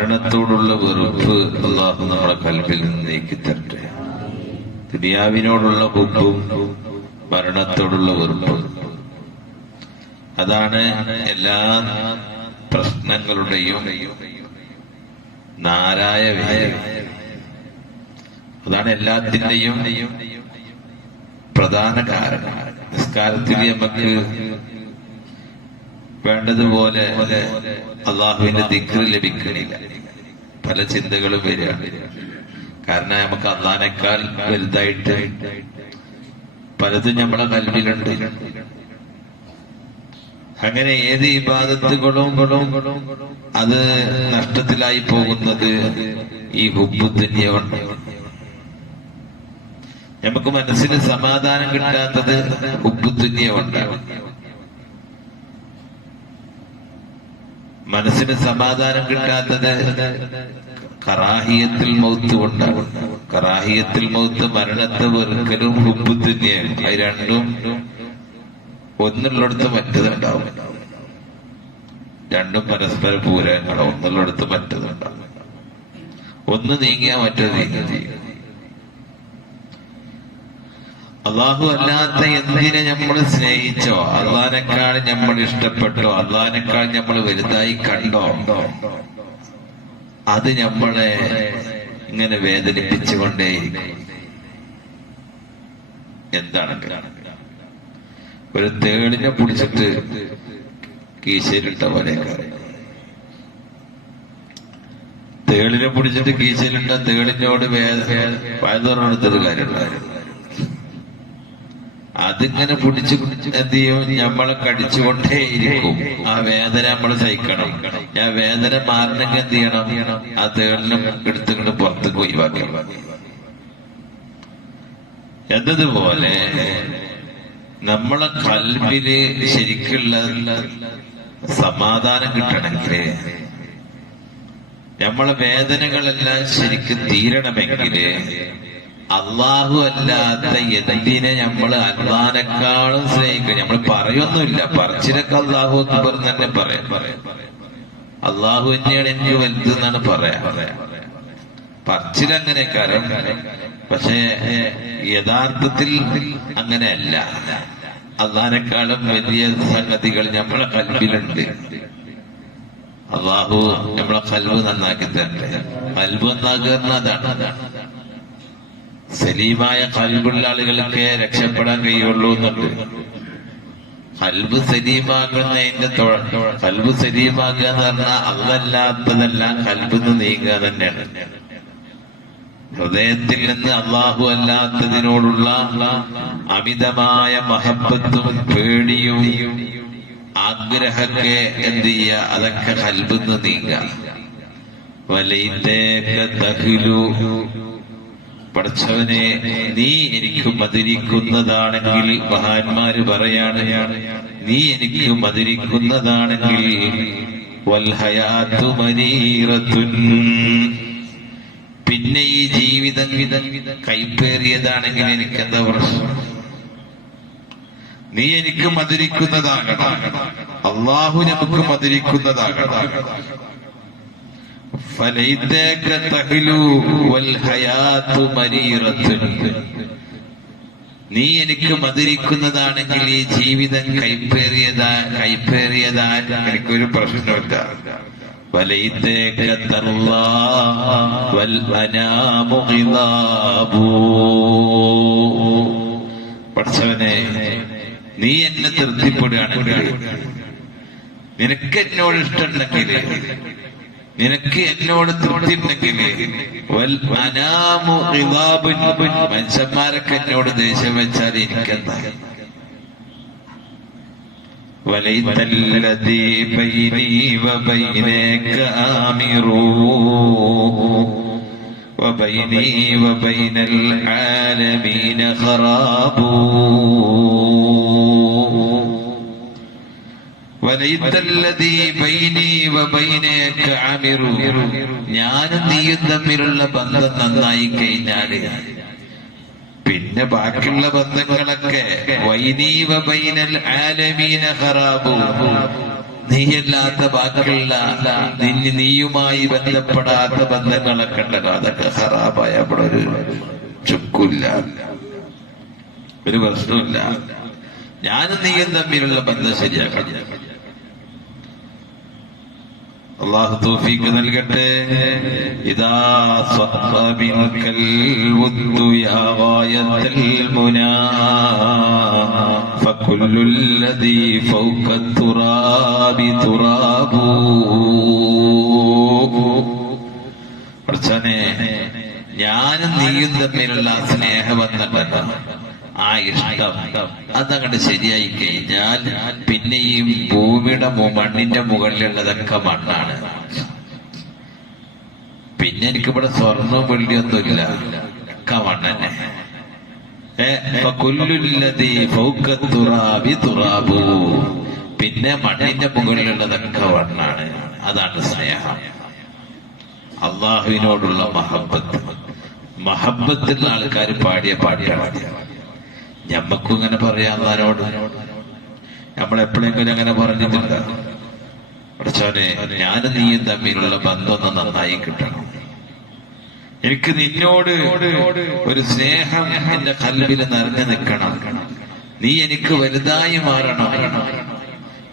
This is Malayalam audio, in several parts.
മരണത്തോടുള്ള വെറുപ്പ് അള്ളാഹു നമ്മുടെ കൽവിൽ നിന്ന് നീക്കി തരട്ടെ. ദുനിയാവിനോടുള്ള ഹുബും മരണത്തോടുള്ള വെറുപ്പും. അതാണ് എല്ലാ പ്രശ്നങ്ങളുടെയും നാരായ വിജയം അതാണ് എല്ലാത്തിന്റെയും പ്രധാന കാരണം. നിസ്കാരത്തിൽ നമുക്ക് വേണ്ടതുപോലെ അള്ളാഹുവിന്റെ ദിക്ര ലഭിക്കണില്ല. പല ചിന്തകളും വരികയാണ്. കാരണം നമുക്ക് അള്ളാനേക്കാൾ വലുതായിട്ട് പലതും നമ്മളെ കൽവിലുണ്ട്. അങ്ങനെ ഏത് ഇബാദത്തുകളും അത് നഷ്ടത്തിലായി പോകുന്നത് ഈ ഹുബുദ്ദന്യ കൊണ്ട് നമുക്ക് മനസ്സിന് സമാധാനം കിട്ടാത്തത് കൊണ്ടാണ് മനസ്സിന് സമാധാനം കിട്ടാത്തത് കറാഹിയത്തിൽ മൗത്ത് കൊണ്ടാണ്. കറാഹിയത്തിൽ മൗത്ത് മരണത്തെ വെറുക്കലും ഹുബുദ്ദന്യാണ് അത് രണ്ടും ഒന്നുള്ളിടത്ത് മറ്റതുണ്ടാവും രണ്ടും പരസ്പര പൂരകങ്ങളോ ഒന്നുള്ളിടത്ത് മറ്റതുണ്ടാവും ഒന്ന് നീങ്ങിയാൽ മറ്റൊരു നീങ്ങി ചെയ്യും അള്ളാഹു അല്ലാത്ത എന്തിനെ നമ്മൾ സ്നേഹിച്ചോ? അള്ളാഹിനെക്കാൾ നമ്മൾ ഇഷ്ടപ്പെട്ടോ? അള്ളാഹിനെക്കാൾ നമ്മൾ വലുതായി കണ്ടോ? അത് നമ്മളെ ഇങ്ങനെ വേദനിപ്പിച്ചുകൊണ്ടേയിരിക്കും. എന്താണ് ഒരു തേളിനെ പിടിച്ചിട്ട് കീശയിലിട്ട പോലെ തേളിനെ പിടിച്ചിട്ട് കീശയിലിട്ട തേളിനോട് വേദ വയതുറന്നെടുത്തൊരു കാര്യമുണ്ടായിരുന്നു. അതിങ്ങനെ പിടിച്ചു എന്ത് ചെയ്യും? നമ്മളെ കടിച്ചുകൊണ്ടേയിരിക്കും ആ വേദന നമ്മൾ സഹിക്കണം. ആ വേദന മാറണമെങ്കിൽ എന്ത് ചെയ്യണം? ആ തേളിനും എടുത്തുകൊണ്ട് പോയി ഒഴിവാക്കണം എന്നതുപോലെ നമ്മളെ കൽവിൽ ശരിക്കുള്ള സമാധാനം കിട്ടണമെങ്കിൽ നമ്മളെ വേദനകളെല്ലാം ശരിക്കും തീരണമെങ്കിൽ അള്ളാഹു അല്ലാത്ത എന്തിനെ നമ്മൾ അള്ളാനേക്കാളും സ്നേഹിക്കുക നമ്മൾ പറയൊന്നുമില്ല. പറച്ചിലൊക്കെ അള്ളാഹു അക്ബർ തന്നെ പറയാം. അള്ളാഹു തന്നെയാണ് എനിക്ക് വലുത് എന്നാണ് പറയാ. പറച്ചിലങ്ങനെ കാരണം പക്ഷേ യഥാർത്ഥത്തിൽ അങ്ങനെയല്ല. അള്ളാനേക്കാളും വലിയ സംഗതികൾ നമ്മളെ കൽവിലുണ്ട് അള്ളാഹു നമ്മളെ കൽവ് നന്നാക്കി തരട്ടെ. കൽവ് നന്നാക്കുക അതാണ്. സലീമായ കൽബുള്ള ആളുകൾക്ക് രക്ഷപ്പെടാൻ കഴിയുള്ളൂ എന്നുണ്ട് കൽബ് സലീമാകുന്നതിന്റെ കൽബ് സലീമാകുക എന്ന് പറഞ്ഞാൽ അല്ലല്ലാത്തതെല്ലാം കൽബിന്ന് നീങ്ങുക തന്നെയാണ്. ഹൃദയത്തിൽ നിന്ന് അള്ളാഹു അല്ലാത്തതിനോടുള്ള അമിതമായ മഹബത്തും പേടിയും ആഗ്രഹക്കെ എന്ത് ചെയ്യുക? അതൊക്കെ കൽബിന്ന് നീങ്ങുക. വലയിത്തേക്ക് തഹിലു പഠിച്ചവനെ നീ എനിക്ക് മതിരിക്കുന്നതാണെങ്കിൽ മഹാന്മാര് പറയാണ് നീ എനിക്ക് മതിരിക്കുന്നതാണെങ്കിൽ പിന്നെ ഈ ജീവിതം വിധം കൈപ്പേറിയതാണെങ്കിൽ എനിക്ക് എന്താ പ്രശ്നം? നീ എനിക്ക് മതിരിക്കുന്നതാകണം. അള്ളാഹു നമുക്ക് മതിരിക്കുന്നതാകണം. നീ എനിക്ക് മതിരിക്കുന്നതാണെങ്കിൽ ഈ ജീവിതം കൈപ്പേറിയതാ കൈപ്പേറിയതാ എനിക്കൊരു പ്രശ്നമില്ല. പഠിച്ചവനെ നീ എന്നെ തൃപ്തിപ്പെടുകയാണെങ്കിൽ നിനക്ക് എന്നോട് ഇഷ്ടമുണ്ടെങ്കിൽ നിനക്ക് എന്നോട് തൃപ്തിയുണ്ടെങ്കിൽ മനുഷ്യന്മാരൊക്കെ എന്നോട് ദേഷ്യം വെച്ചാൽ എനിക്കെന്താ وليت الذي بيني وبينك آمر وبيني وبين العالمين خراب ഞാനും നീയും തമ്മിലുള്ള ബന്ധം നന്നായി കഴിഞ്ഞാൽ. പിന്നെ ബാക്കിയുള്ള ബന്ധങ്ങളൊക്കെ വൈനീവ ബൈനൽ ആലമീന ഖറാബു നീയല്ലാത്ത ബാക്കിയുള്ള നിന്നെ നീയുമായി ബന്ധപ്പെടാത്ത ബന്ധങ്ങളൊക്കെ ഉണ്ടല്ലോ. അതൊക്കെ ഹറാബായ അവിടെ ഒരു ചുക്കില്ല. ഒരു പ്രശ്നമില്ല ഞാനും നീയും തമ്മിലുള്ള ബന്ധം ശരിയാക്കണം. അള്ളാഹു തൗഫീഖ് നൽകട്ടെ ഇതാ സ്വഹബിൻകൽ വുദ്ദു യാ ഗായത്തൽ മുനാ فكل الذي فوق التراب تراب പഠിച്ചോനെ ഞാനും നീയും തമ്മിലുള്ള ആ സ്നേഹബന്ധമുണ്ടല്ലോ ആ ഇഷ്ടം അതങ്ങോട്ട് ശരിയായി കഴിഞ്ഞാൽ പിന്നെ ഈ ഭൂമിയുടെ മണ്ണിന്റെ മുകളിലുള്ളതൊക്കെ മണ്ണാണ്. പിന്നെ എനിക്കിവിടെ സ്വർണ വെള്ളിയൊന്നുമില്ല. ഒക്കെ മണ്ണന്നെ. പിന്നെ മണ്ണിന്റെ മുകളിലുള്ളതൊക്കെ മണ്ണാണ്. അതാണ് സ്നേഹം. അള്ളാഹുവിനോടുള്ള മഹബത്ത്. മഹബത്തുള്ള ആൾക്കാർ പാടിയ പാട്ടാണ്. ഞമ്മക്കും ഇങ്ങനെ പറയാം അള്ളഹാനോട് നമ്മൾ എപ്പോഴെങ്കിലും അങ്ങനെ പറഞ്ഞിട്ടില്ല. പഠിച്ചോനെ ഞാനും നീയും തമ്മിലുള്ള ബന്ധം ഒന്ന് നന്നായി കിട്ടണം. എനിക്ക് നിന്നോട് ഒരു സ്നേഹം എന്റെ കൽവിൽ നിറഞ്ഞു നിൽക്കണം. നീ എനിക്ക് വലുതായി മാറണം.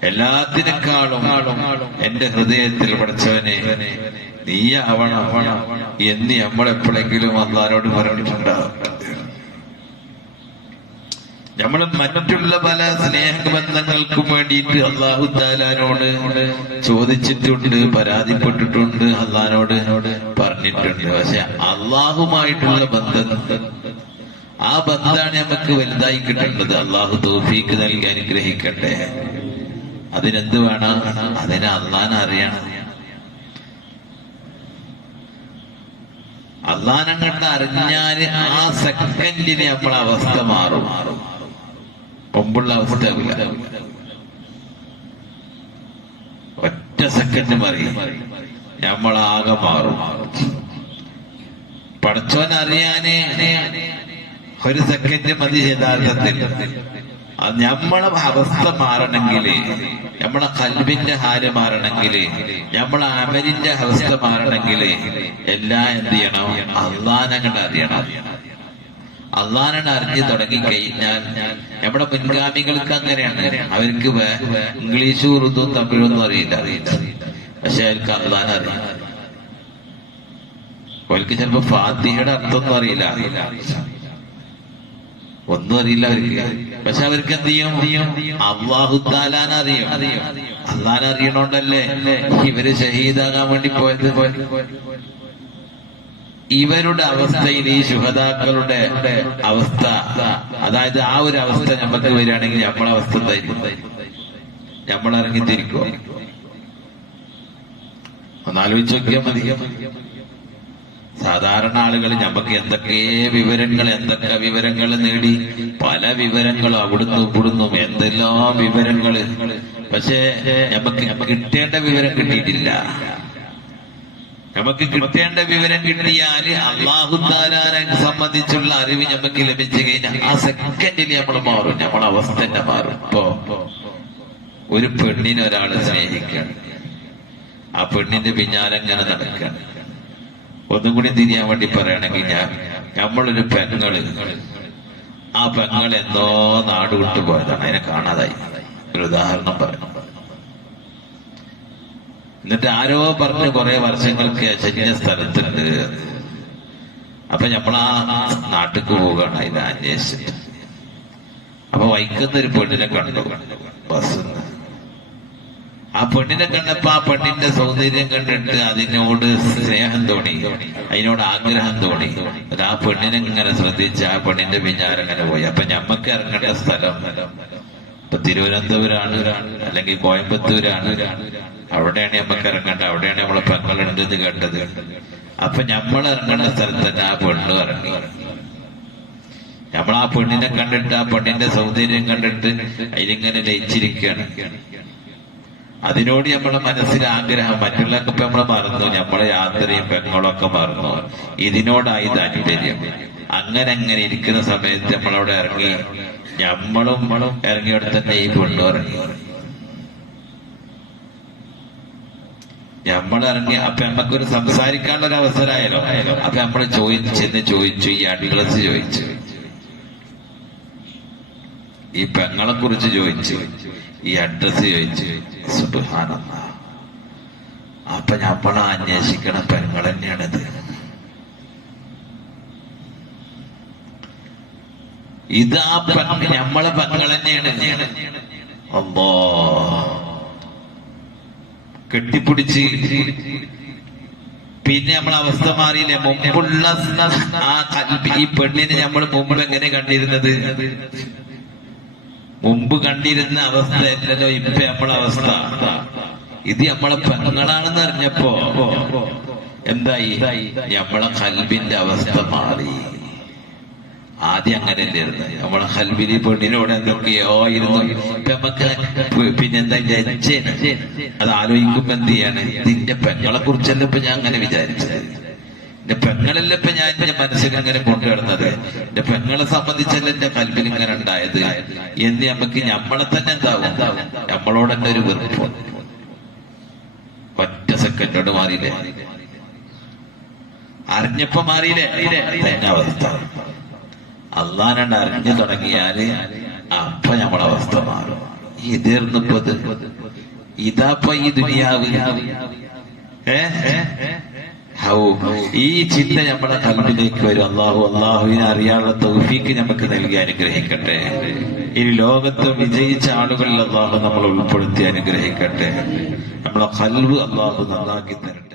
എല്ലാത്തിനേക്കാളും എന്റെ ഹൃദയത്തിൽ പഠിച്ചവനെ നീ ആവണം എന്ന് നമ്മളെപ്പോഴെങ്കിലും അന്നാരോട് പറഞ്ഞിട്ടുണ്ടാവും. നമ്മൾ മറ്റുള്ള പല സ്നേഹബന്ധങ്ങൾക്കും വേണ്ടിയിട്ട് അള്ളാഹു താലാനോട് ചോദിച്ചിട്ടുണ്ട് പരാതിപ്പെട്ടിട്ടുണ്ട് അള്ളഹാനോട് പറഞ്ഞിട്ടുണ്ട്. പക്ഷെ അള്ളാഹുമായിട്ടുള്ള ബന്ധം ആ ബന്ധമാണ് നമുക്ക് വലുതായി കിട്ടേണ്ടത്. അള്ളാഹു തോഫീക്ക് നൽകി അനുഗ്രഹിക്കട്ടെ. അതിനെന്ത് വേണം? അതിനെ അള്ളഹാൻ അറിയണം. അള്ളഹാനങ്ങട്ട് അറിഞ്ഞാൽ ആ സെക്കൻഡിന് നമ്മളെ അവസ്ഥ മാറും. മുമ്പുള്ള അവസ്ഥ ആവില്ല ഒറ്റ സെക്കൻഡ് മറി. നമ്മളാകെ മാറും. പടച്ചോൻ അറിയാനേ ഒരു സെക്കൻഡ് മതി യഥാർത്ഥത്തിൽ. നമ്മളെ അവസ്ഥ മാറണമെങ്കിൽ നമ്മളെ കൽവിന്റെ ഹാര് മാറണമെങ്കിൽ നമ്മളെ അമലിന്റെ അവസ്ഥ മാറണമെങ്കിൽ എല്ലാം എന്ത് ചെയ്യണം? അള്ളാനങ്ങട് അറിയണം. അള്ളാനാണ് അറിഞ്ഞു തുടങ്ങി കഴിഞ്ഞാൽ നമ്മുടെ മുൻഗാമികൾക്ക് അങ്ങനെയാണ്. അവർക്ക് ഇംഗ്ലീഷ് ഉറുദുവും തമിഴൊന്നും അറിയില്ല. അറിയില്ല പക്ഷെ അവർക്ക് അള്ളാൻ അറിയാം. അവർക്ക് ചിലപ്പോ ഫാത്തിഹയുടെ അർത്ഥമൊന്നും അറിയില്ല. ഒന്നും അറിയില്ല അവർക്ക്. പക്ഷെ അവർക്ക് എന്ത് ചെയ്യും? അള്ളാഹു താലാൻ അറിയും. അള്ളാൻ അറിയണോണ്ടല്ലേ ഇവർ ഷഹീദാകാൻ വേണ്ടി പോയത്? ഇവരുടെ അവസ്ഥയിൽ ഈ ശുഹതാക്കളുടെ അവസ്ഥ അതായത് ആ ഒരു അവസ്ഥ നമുക്ക് വരികയാണെങ്കിൽ നമ്മളെ അവസ്ഥ നമ്മൾ ഇറങ്ങിത്തിരിക്കോ ഒന്നാലോചിച്ച് നോക്കിയാൽ മതി. സാധാരണ ആളുകൾ നമുക്ക് എന്തൊക്കെ വിവരങ്ങൾ എന്തൊക്കെ വിവരങ്ങൾ നേടി പല വിവരങ്ങളും അവിടുന്ന് ഇവിടുന്നും എന്തെല്ലാം വിവരങ്ങൾ പക്ഷേ നമുക്ക് കിട്ടേണ്ട വിവരം കിട്ടിയിട്ടില്ല. നമുക്ക് കിട്ടേണ്ട വിവരം കിട്ടിയാൽ അള്ളാഹുദാരെ സംബന്ധിച്ചുള്ള അറിവ് നമുക്ക് ലഭിച്ചു കഴിഞ്ഞാൽ ആ സെക്കൻഡിൽ നമ്മൾ മാറും നമ്മളെ അവസ്ഥ തന്നെ മാറും. ഇപ്പോ ഒരു പെണ്ണിനെ ഒരാൾ സ്നേഹിക്കണം ആ പെണ്ണിന്റെ പിന്നാലെ ഇങ്ങനെ നടക്കണം ഒന്നും കൂടി തിരിയാൻ വേണ്ടി പറയണെങ്കിൽ ഞാൻ നമ്മളൊരു പെങ്ങൾ. ആ പെങ്ങൾ എന്തോ നാട് വിട്ടു പോയതാണ്. അതിനെ കാണാതായി. ഒരു ഉദാഹരണം പറഞ്ഞു എന്നിട്ട് ആരോ പറഞ്ഞ് കുറെ വർഷങ്ങൾക്ക് ശരിയ സ്ഥലത്തുണ്ട്. അപ്പൊ നമ്മളാ നാട്ടിക്ക് പോവുകയാണ് അതിനെ അന്വേഷിച്ചിട്ട്. അപ്പൊ വൈക്കുന്ന ഒരു പെണ്ണിനെ കണ്ടു ബസ് ആ പെണ്ണിനെ കണ്ടപ്പോ ആ പെണ്ണിന്റെ സൗന്ദര്യം കണ്ടിട്ട് അതിനോട് സ്നേഹം തോന്നി. അതിനോട് ആഗ്രഹം തോന്നി. അത് ആ പെണ്ണിനെ ഇങ്ങനെ ശ്രദ്ധിച്ച് ആ പെണ്ണിന്റെ വിചാരം അങ്ങനെ പോയി. അപ്പൊ ഞമ്മക്ക് ഇറങ്ങേണ്ട സ്ഥലം ഇപ്പൊ തിരുവനന്തപുരാണ് അല്ലെങ്കിൽ കോയമ്പത്തൂരാണ്. അവിടെയാണ് നമുക്ക് ഇറങ്ങേണ്ടത്. അവിടെയാണ് നമ്മളെ പെങ്ങളുണ്ട് ഇത് കേട്ടത്. അപ്പൊ നമ്മൾ ഇറങ്ങേണ്ട സ്ഥലത്ത് തന്നെ ആ പെണ്ണ് ഇറങ്ങി. നമ്മൾ ആ പെണ്ണിനെ കണ്ടിട്ട് ആ പെണ്ണിന്റെ സൗന്ദര്യം കണ്ടിട്ട് അതിലിങ്ങനെ ലയിച്ചിരിക്കുകയാണ്. അതിനോട് നമ്മളെ മനസ്സിൽ ആഗ്രഹം മറ്റുള്ളവർക്ക് ഇപ്പൊ നമ്മളെ മറന്നു. നമ്മളെ യാത്രയും പെങ്ങളൊക്കെ മറന്നു. ഇതിനോടായി താല്പര്യം. അങ്ങനെ അങ്ങനെ ഇരിക്കുന്ന സമയത്ത് നമ്മളവിടെ ഇറങ്ങി. നമ്മളും ഇറങ്ങിയോടെ തന്നെ ഈ പെണ്ണും ഇറങ്ങി. നമ്മളിറങ്ങി അപ്പൊ നമുക്കൊരു സംസാരിക്കാനുള്ള ഒരു അവസരമായാലോ അപ്പൊ നമ്മൾ ചോദിച്ചു ചെന്ന് ചോദിച്ചു ഈ അഡ്രസ് ചോദിച്ചു. ഈ പെങ്ങളെ കുറിച്ച് ചോദിച്ചു. ഈ അഡ്രസ് ചോദിച്ചു. അപ്പൊ നമ്മളെ അന്വേഷിക്കണ പെങ്ങൾ തന്നെയാണിത് ആ പെങ്ങൾ നമ്മളെ പെങ്ങൾ തന്നെയാണ് അല്ലോ. കെട്ടിപ്പിടിച്ച്. പിന്നെ നമ്മൾ അവസ്ഥ മാറിയില്ലേ? മുമ്പുള്ള ഈ പെണ്ണിനെ നമ്മൾ മുമ്പ് എങ്ങനെ കണ്ടിരുന്നത്? മുമ്പ് കണ്ടിരുന്ന അവസ്ഥ അല്ലല്ലോ ഇപ്പൊ നമ്മളെ അവസ്ഥ. ഇത് നമ്മളെ പെങ്ങളാണെന്ന് അറിഞ്ഞപ്പോ എന്തായി? നമ്മളെ കൽബിന്റെ അവസ്ഥ മാറി. ആദ്യം അങ്ങനെ അല്ലായിരുന്നു നമ്മളെ ഹൽബിലി പെണ്ണിനോട് എന്തൊക്കെയോ ഇരുന്നു നമുക്ക് പിന്നെന്താ ലജ്ജയാണ് അത് ആലോചിക്കുമ്പോ എന്ത് ചെയ്യാണ്? ഇതിന്റെ പെങ്ങളെ കുറിച്ചല്ല ഇപ്പൊ ഞാൻ അങ്ങനെ വിചാരിച്ചത്. എന്റെ പെങ്ങളല്ല ഇപ്പൊ ഞാൻ എന്റെ മനസ്സിൽ അങ്ങനെ കൊണ്ടുവരുന്നത് എന്റെ പെങ്ങളെ സംബന്ധിച്ചല്ല എന്റെ കൽബിൽ ഇങ്ങനെ ഉണ്ടായത്. എന്ന് നമുക്ക് നമ്മളെ തന്നെ എന്താവും? നമ്മളോട് തന്നെ ഒരു വെറുപ്പ്. ഒറ്റ സെക്കൻഡോട് മാറിയില്ലേ? അറിഞ്ഞപ്പോ മാറിയില്ലേ? അവസ്ഥ. അള്ളാനണ്ട് അറിഞ്ഞു തുടങ്ങിയാൽ അപ്പൊ നമ്മളെ അവസ്ഥ മാറും. ഈ ഇത് ഇതാപ്പ ഈ ദുനിയാവ്. ഈ ചിന്ത നമ്മളെ കൽബിലേക്ക് വരും. അള്ളാഹു അള്ളാഹുവിനെ അറിയാനുള്ള തൗഫീക്ക് നമുക്ക് നൽകി അനുഗ്രഹിക്കട്ടെ. ഇനി ലോകത്ത് വിജയിച്ച ആളുകളിൽ അള്ളാഹു നമ്മൾ ഉൾപ്പെടുത്തി അനുഗ്രഹിക്കട്ടെ. നമ്മളെ കൽവ് അള്ളാഹു നന്നാക്കി തരട്ടെ.